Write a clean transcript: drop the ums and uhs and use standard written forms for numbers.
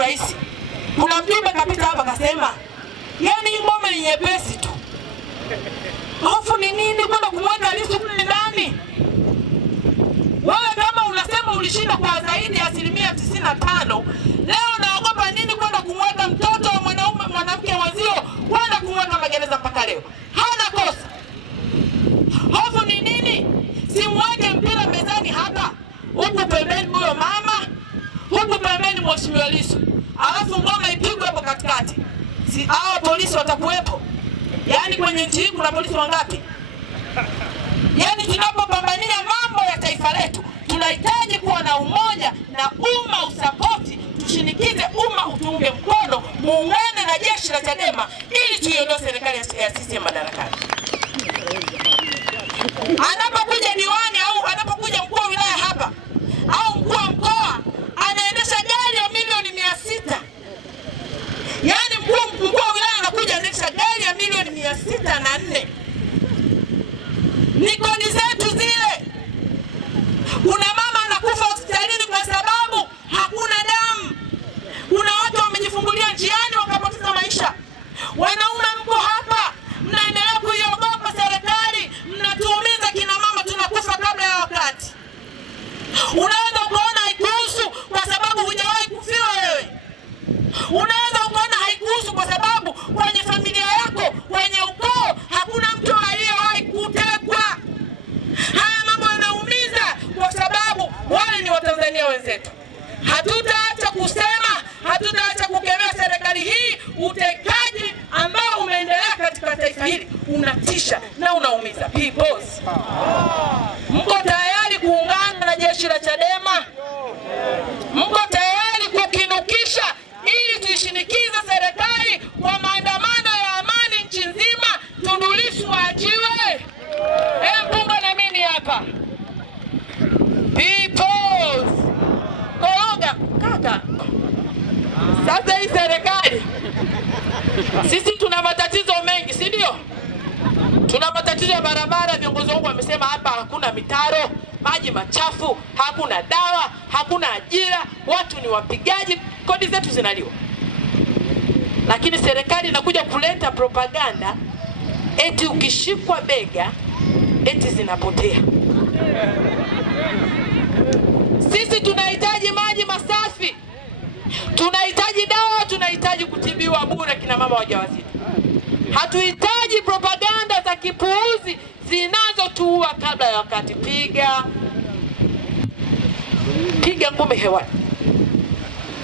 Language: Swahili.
rais, kuna mjumbe kapita hapa kasema, yani ngome ni nyepesi tu. Hofu ni nini kwenda kumweka Lissu kule ndani? Wewe kama unasema ulishinda kwa zaidi ya 95%, leo naogopa nini kwenda kumweka mtoto wa mwanamke wazio kwenda kumweka magereza mpaka leo? Hana kosa. Hofu ni nini? Simweke mpira mezani hapa. Huku pembeni huyo mama, huku pembeni Mheshimiwa Lissu. Alafu ngoma ipigwe hapo katikati. Si hao polisi watakuwepo? Yaani kwenye nchi hii kuna polisi wangapi? Yaani tunapopambania mambo ya taifa letu, tunahitaji kuwa na umoja na umma usapoti, tushinikize umma utunge mkono, muungane na jeshi la Chadema ili tuiondoe serikali ya CCM madarakani. Anapokuja diwani au anapokuja mkuu wa wilaya hapa au mkuu wa mkoa anaendesha gari ya milioni 600. Yaani mkuu wa wilaya anakuja anaendesha gari ya milioni 604. Ni kodi zetu zile. Kuna mama anakufa hospitalini kwa sababu hakuna damu. Kuna watu wamejifungulia njiani wakapoteza maisha. Wanaume mko hapa, mnaendelea kuiogopa serikali, mnatuumiza kina mama, tunakufa kabla ya wakati. Unaweza ukaona haikuhusu kwa sababu hujawahi kufiwa wewe. Unaweza ukaona haikuhusu kwa sababu kwenye familia yako, kwenye ukoo, hakuna mtu aliyewahi kutekwa. Haya mambo yanaumiza kwa sababu wale ni Watanzania wenzetu. Hatutaacha kusema, hatutaacha kukemea serikali hii. Utekaji ambao umeendelea katika taifa hili unatisha na unaumiza. Peoples, mko tayari kuungana na jeshi la Chadema? Mko tayari kukinukisha ili tuishinikize serikali kwa maandamano ya amani nchi nzima? Tundu Lissu waachiwe. Mpunga na mimi hapa. Peoples, koroga kaka. Sasa hii serikali, sisi tuna matatizo mengi, si ndio? Tuna matatizo ya barabara. Viongozi wangu wamesema hapa hakuna mitaro, maji machafu, hakuna dawa, hakuna ajira, watu ni wapigaji, kodi zetu zinaliwa. Lakini serikali inakuja kuleta propaganda eti ukishikwa bega eti zinapotea. Sisi tunahitaji maji masafi, tunahitaji dawa, tunahitaji kutibiwa bure kina mama wajawazito. Hatuhitaji propaganda za kipuuzi zinazotuua kabla ya wakati. Piga ngome hewani.